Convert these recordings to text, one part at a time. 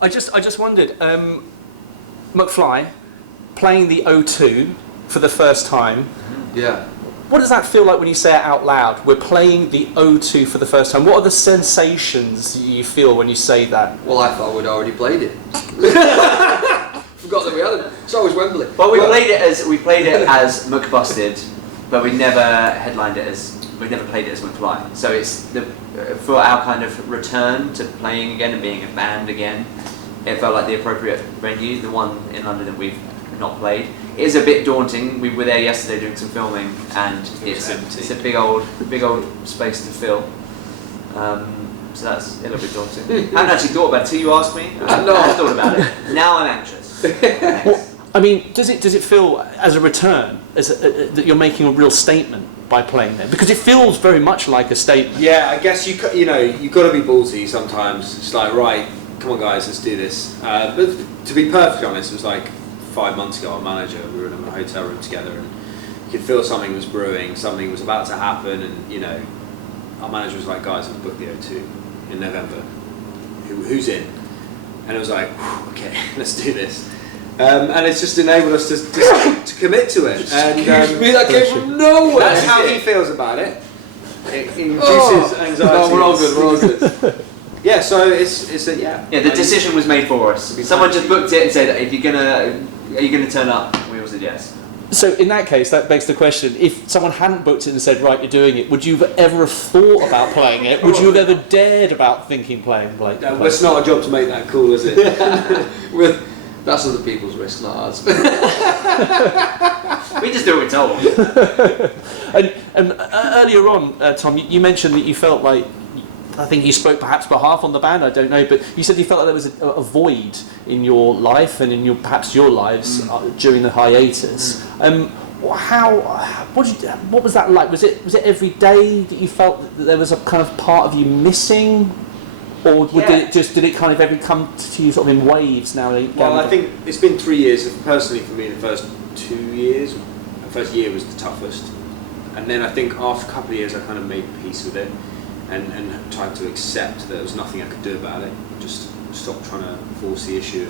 I just wondered, Mcfly playing the O2 for the first time. Yeah. What does that feel like when you say it out loud? We're playing the O2 for the first time. What are the sensations you feel when you say that? Well, I thought we'd already played it. Forgot that we hadn't. So was Wembley. Well, we played it as McBusted, but we never headlined it as. We never played it as Mcfly. So it's for our kind of return to playing again and being a band again. It felt like the appropriate venue, the one in London that we've not played. It is a bit daunting. We were there yesterday doing some filming, and it's a big old space to fill. So that's a little bit daunting. I hadn't actually thought about it till you asked me. No, I thought about it. Now I'm anxious. Well, I mean, does it feel as a return that you're making a real statement by playing there? Because it feels very much like a statement. Yeah, I guess you've got to be ballsy sometimes. It's like, right, come on guys, let's do this. But to be perfectly honest, it was like 5 months ago. Our manager, we were in a hotel room together, and you could feel something was brewing, something was about to happen, and our manager was like, guys, I've booked the O2 in November. Who's in? And it was like, okay, let's do this. And it's just enabled us to commit to it. And that came from nowhere. That's how he feels about it. It reduces anxiety. No, we're all good. Yeah, so it's a yeah. Yeah, the decision was made for us. Someone just booked it and said, are you gonna turn up? And we all said yes. So in that case, that begs the question, if someone hadn't booked it and said, right, you're doing it, would you have ever have thought about playing it? Would you have ever dared about playing? No, it's not a job to make that cool, is it? That's other people's risk, not ours. We just do what we're told. and earlier on, Tom, you mentioned that you felt like, I think you spoke perhaps behalf on the band, I don't know, but you said you felt like there was a void in your life and in perhaps your lives during the hiatus. What was that like? Was it every day that you felt that there was a kind of part of you missing? Or did it kind of ever come to you sort of in waves now? Well, I think it's been 3 years. Personally, for me, the first 2 years, the first year was the toughest. And then I think after a couple of years, I kind of made peace with it and tried to accept that there was nothing I could do about it. Just stop trying to force the issue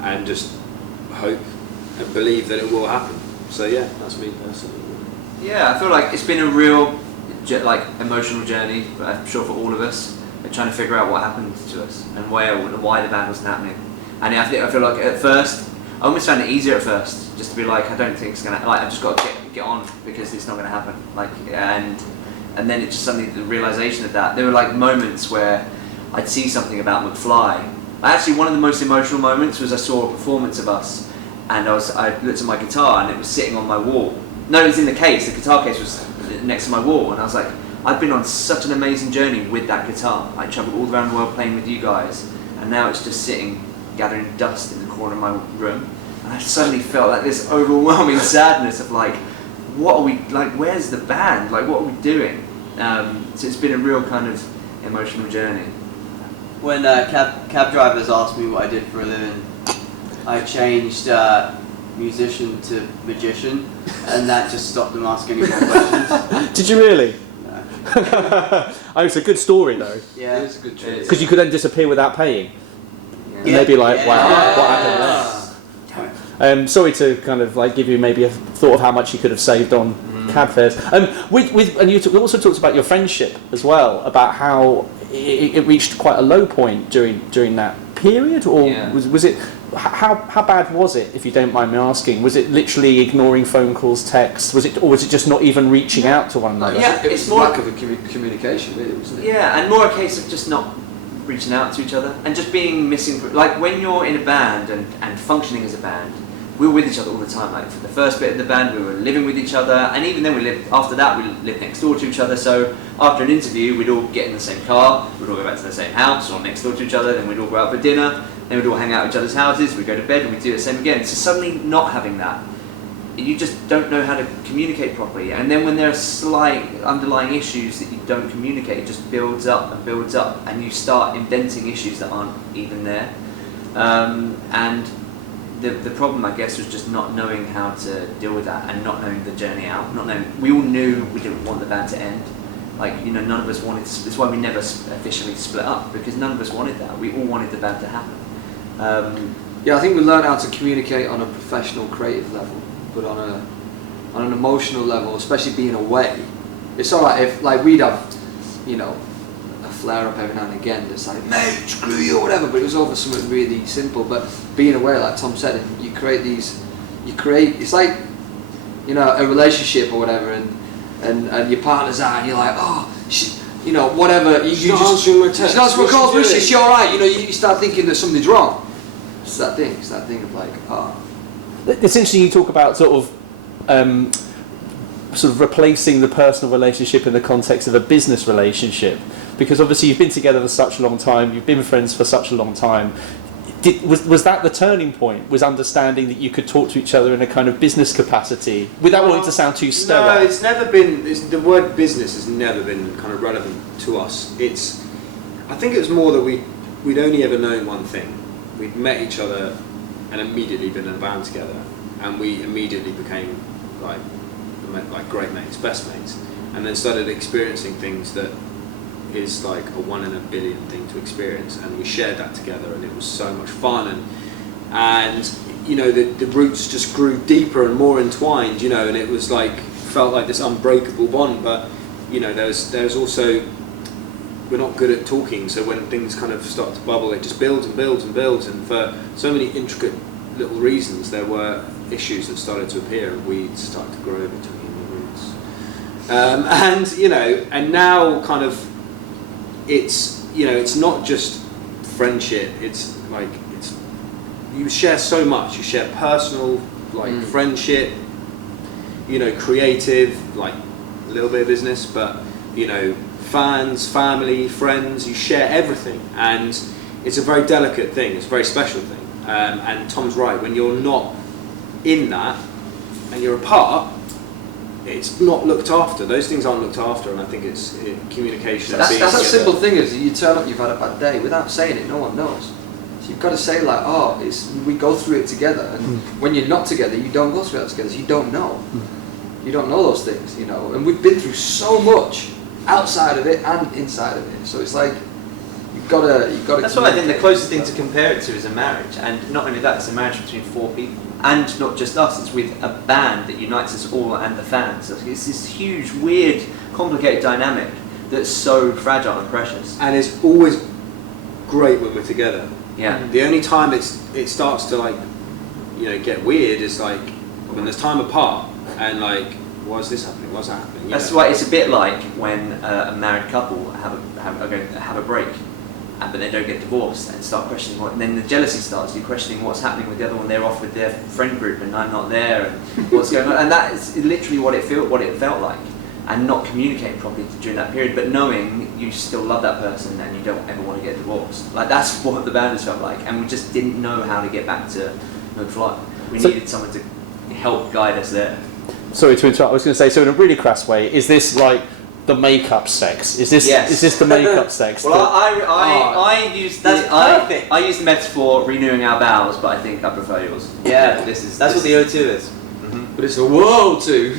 and just hope and believe that it will happen. So yeah, that's me personally. Yeah, I feel like it's been a real emotional journey, I'm sure for all of us. Trying to figure out what happened to us and why the band wasn't happening. And I feel like at first, I almost found it easier at first, just to be like, I don't think it's gonna. I've just got to get on because it's not gonna happen. And then it just suddenly the realization of that. There were like moments where I'd see something about Mcfly. Actually, one of the most emotional moments was I saw a performance of us, and I looked at my guitar and it was sitting on my wall. No, it was in the case. The guitar case was next to my wall, and I was like, I've been on such an amazing journey with that guitar. I travelled all around the world playing with you guys, and now it's just sitting, gathering dust in the corner of my room. And I suddenly felt like this overwhelming sadness of like, what are we, like, where's the band? Like, what are we doing? So it's been a real kind of emotional journey. When cab drivers asked me what I did for a living, I changed musician to magician, and that just stopped them asking any more questions. Did you really? It's a good story though. Yeah, it's a good choice. Because you could then disappear without paying. Yeah. And they'd be like, wow, Yeah. what happened there? Sorry to kind of like give you maybe a thought of how much you could have saved on cab fares. And you also talked about your friendship as well, about how it reached quite a low point during that period, or was it? How bad was it, if you don't mind me asking? Was it literally ignoring phone calls, texts? Or was it just not even reaching out to one another? Yeah, it's more lack of communication, really, wasn't it? Yeah, and more a case of just not reaching out to each other and just being missing. Like when you're in a band and functioning as a band, we were with each other all the time. Like for the first bit of the band, we were living with each other, and even then after that we lived next door to each other. So after an interview, we'd all get in the same car, we'd all go back to the same house or next door to each other, then we'd all go out for dinner, then we'd all hang out at each other's houses, we'd go to bed and we'd do the same again. So suddenly not having that, you just don't know how to communicate properly. And then when there are slight underlying issues that you don't communicate, it just builds up, and you start inventing issues that aren't even there. And the problem, I guess, was just not knowing how to deal with that and not knowing the journey out. We all knew we didn't want the band to end, Like, none of us wanted. That's why we never officially split up, because none of us wanted that. We all wanted the band to happen. Yeah, I think we learned how to communicate on a professional, creative level, but on an emotional level, especially being away. It's alright if, like, we'd have, a flare up every now and again that's like, mate, screw you or whatever, but it was over something really simple. But being away, like Tom said, you create, it's like, a relationship or whatever, and your partner's out and you're like, oh, whatever. She's not answering my text. She's not answering my calls, but she's alright. You start thinking that something's wrong. It's that thing of like, oh. It's interesting you talk about sort of replacing the personal relationship in the context of a business relationship, because obviously you've been together for such a long time, you've been friends for such a long time. Was that the turning point? Was understanding that you could talk to each other in a kind of business capacity without wanting to sound too sterile? No, it's never been. The word business has never been kind of relevant to us. I think it was more that we'd only ever known one thing. We'd met each other and immediately been in a band together, and we immediately became like great mates, best mates, and then started experiencing things that is like a 1 in a billion thing to experience, and we shared that together, and it was so much fun, and the roots just grew deeper and more entwined, and it was like felt like this unbreakable bond. But there's also, we're not good at talking, so when things kind of start to bubble, it just builds and builds and builds, and for so many intricate little reasons there were issues that started to appear, and weeds started to grow between the roots, and now kind of it's not just friendship, it's like you share so much. You share personal, like friendship, creative, like a little bit of business, but fans, family, friends, you share everything, and it's a very delicate thing, it's a very special thing, and Tom's right, when you're not in that and you're apart, it's not looked after. Those things aren't looked after, and I think it's communication. That's a simple thing, is you turn up, you've had a bad day, without saying it, no one knows. So you've got to say like, oh, we go through it together, and when you're not together, you don't go through that together, so you don't know. You don't know those things, and we've been through so much outside of it and inside of it, so it's like, you've got to. That's why I think the closest thing to compare it to is a marriage, and not only that, it's a marriage between 4 people. And not just us, it's with a band that unites us all and the fans. So it's this huge, weird, complicated dynamic that's so fragile and precious. And it's always great when we're together. Yeah. The only time it starts to like, get weird is like when there's time apart, and like, why is this happening? Why's that happening? That's why it's a bit like when a married couple have a break, but they don't get divorced and start questioning and then the jealousy starts. You're questioning what's happening with the other one. They're off with their friend group and I'm not there, and what's going on. And that is literally what it felt like, and not communicating properly during that period, but knowing you still love that person and you don't ever want to get divorced. Like, that's what the band has felt like, and we just didn't know how to get back to Mcfly. We needed someone to help guide us there. Sorry to interrupt. I was going to say, so in a really crass way, is this like the makeup sex? Is this the makeup sex? Well, I use I use the metaphor renewing our vows, but I think I prefer yours. Yeah, that's what the O2 is. Mm-hmm. But it's a whoa too.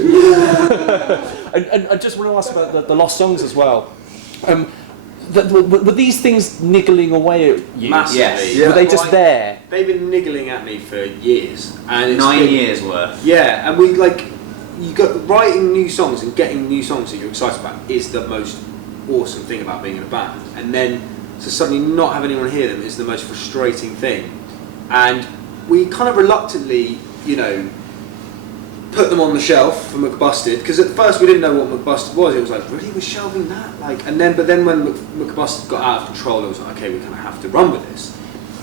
and I just want to ask about the lost songs as well. Were these things niggling away at you? Massively. Yes. Yeah. Were they just there? They've been niggling at me for years, and it's 9 years worth. Yeah, and you got writing new songs and getting new songs that you're excited about is the most awesome thing about being in a band, and then to suddenly not have anyone hear them is the most frustrating thing. And we kind of reluctantly, put them on the shelf for McBusted, because at first we didn't know what McBusted was. It was like, really, we're shelving that? But then when McBusted got out of control, it was like, okay, we kind of have to run with this.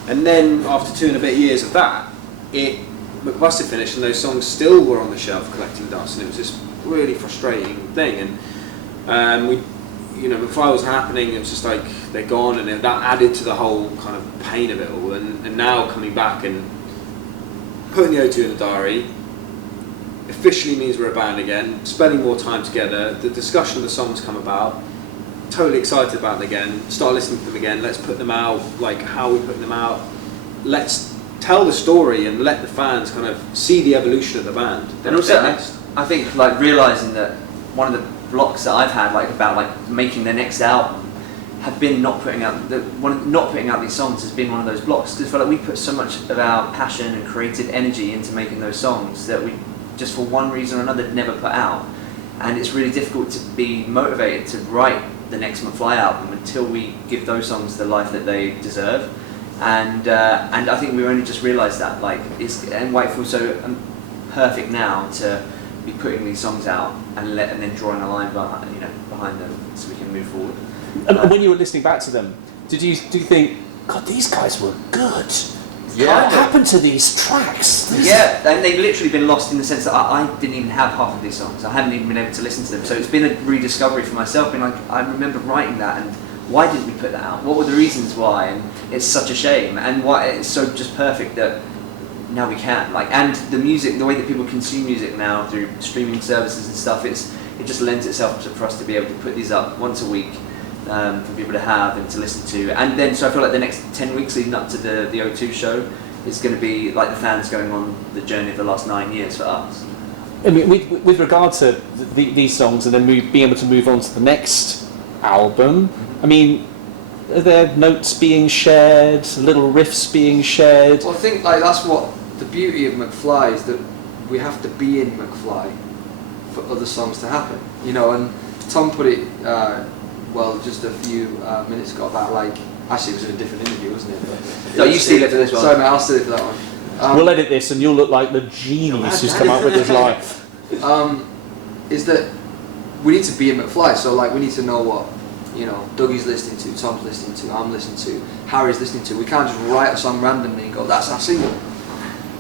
And then after 2 and a bit years of that, McBusted finished and those songs still were on the shelf collecting dust, and it was this really frustrating thing. And McFly wasn't happening. It was just like they're gone, and that added to the whole kind of pain of it all. And now coming back and putting the O2 in the diary officially means we're a band again, spending more time together, the discussion of the songs come about, totally excited about them again, start listening to them again, let's put them out, like how we put them out, let's tell the story and let the fans kind of see the evolution of the band. And also, I think like realising that one of the blocks that I've had, like about like making the next album, have been not putting out these songs has been one of those blocks, because I feel like we put so much of our passion and creative energy into making those songs that we just for one reason or another never put out, and it's really difficult to be motivated to write the next Mcfly album until we give those songs the life that they deserve, and I think we only just realised that, like, and why it feels so perfect now to be putting these songs out and then drawing a line behind them so we can move forward. And when you were listening back to them, do you think, God, these guys were good? Yeah. What happened to these tracks? Yeah, and they've literally been lost in the sense that I didn't even have half of these songs. I hadn't even been able to listen to them. So it's been a rediscovery for myself, being like, I remember writing that, and why didn't we put that out? What were the reasons why? And it's such a shame, and why it's so just perfect that now we can. Like, and the music, the way that people consume music now through streaming services and stuff, it just lends itself for us to be able to put these up once a week. For people to have and to listen to, and then so I feel like the next 10 weeks leading up to the O2 show is going to be like the fans going on the journey of the last 9 years for us. I mean, with regard to these songs and then being able to move on to the next album, I mean, are there notes being shared, little riffs being shared? Well, I think like that's what the beauty of Mcfly is, that we have to be in Mcfly for other songs to happen, you know. And Tom put it well just a few minutes ago about, like, actually it was in a different interview, wasn't it? But No, you steal it for this one. Sorry mate, I'll steal it for that one. We'll edit this and you'll look like the genius who's come up with this line. Is that we need to be in Mcfly, so like we need to know what, you know, Dougie's listening to, Tom's listening to, I'm listening to, Harry's listening to. We can't just write a song randomly and go, that's our single.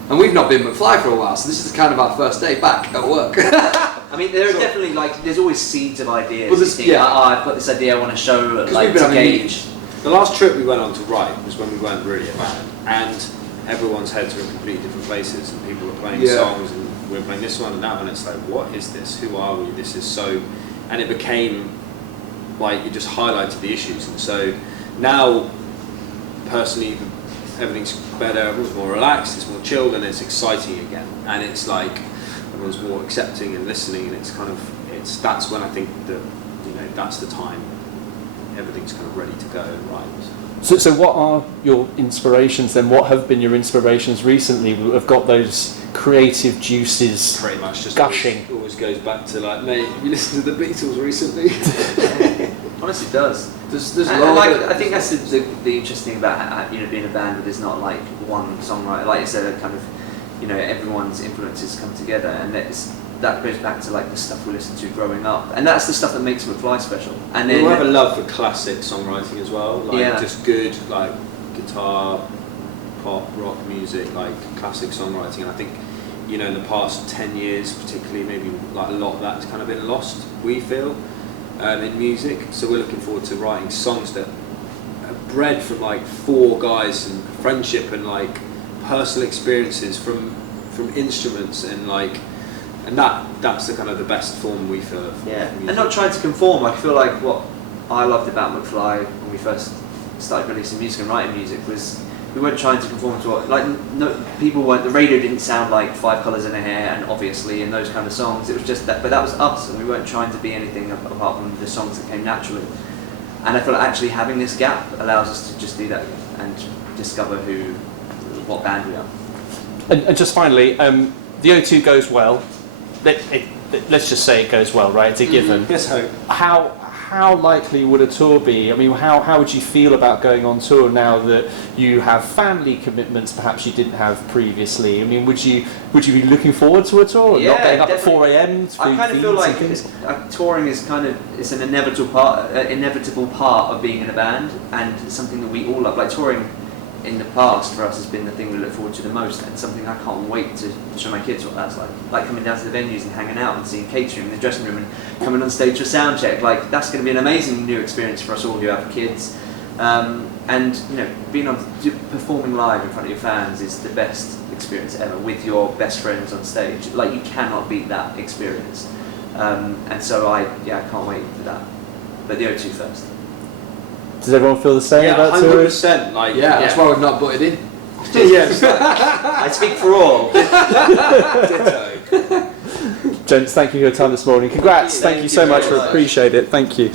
And we've not been Mcfly for a while, so this is kind of our first day back at work. I mean, there are definitely, like, there's always seeds of ideas. Well, you think, I've got this idea I want to show, like, to gauge. The last trip we went on to write was when we weren't really a band, and everyone's heads were in completely different places, and people were playing songs, and we were playing this one and that one. It's like, what is this? Who are we? This is so, and it became like it just highlighted the issues. And so now, personally, everything's better. Everyone's more relaxed. It's more chilled, and it's exciting again. And it's like everyone's more accepting and listening, and it's kind of that's when I think that, you know, that's the time everything's kind of ready to go and right. So what are your inspirations then? What have been your inspirations recently that have got those creative juices Pretty much just gushing? Always goes back to, like, mate, you listened to the Beatles recently? Honestly, it does. There's And like, I think that's the interesting thing about, you know, being a band where there's not like one songwriter. Like you said, kind of, you know, everyone's influences come together, and that goes back to like the stuff we listened to growing up, and that's the stuff that makes Mcfly special. And then we have a love for classic songwriting as well, like just good, like, guitar, pop, rock music, like classic songwriting. And I think, you know, in the past 10 years particularly, maybe like a lot of that's kind of been lost, we feel, in music. So we're looking forward to writing songs that are bred from like 4 guys and friendship and like personal experiences from instruments, and like, and that's the kind of the best form we feel of music. And not trying to conform. I feel like what I loved about Mcfly when we first started releasing music and writing music was we weren't trying to conform to what, like, no, people weren't, the radio didn't sound like 5 Colours in a Hair and Obviously and those kind of songs. It was just that, but that was us, and we weren't trying to be anything apart from the songs that came naturally. And I feel like actually having this gap allows us to just do that and discover what band we are. And just finally, the O2 goes well. Let's just say it goes well, right? It's a given. Let's hope. How likely would a tour be? I mean, how would you feel about going on tour now that you have family commitments perhaps you didn't have previously? I mean, would you be looking forward to a tour? Yeah, Not getting up definitely. at 4 a.m. I kind of feel like touring is it's an inevitable part of being in a band, and it's something that we all love. Like, touring in the past for us has been the thing we look forward to the most, and something I can't wait to show my kids what that's like. Like coming down to the venues and hanging out and seeing catering in the dressing room and coming on stage for sound check. Like, that's going to be an amazing new experience for us all who have kids. And, you know, performing live in front of your fans is the best experience ever, with your best friends on stage. Like, you cannot beat that experience. And so I can't wait for that. But the O2 first. Does everyone feel the same about touring? 100%. Like, that's why we've not butted in. I speak for all. Gents, thank you for your time this morning. Congrats. Thank you so much. We appreciate it. Thank you.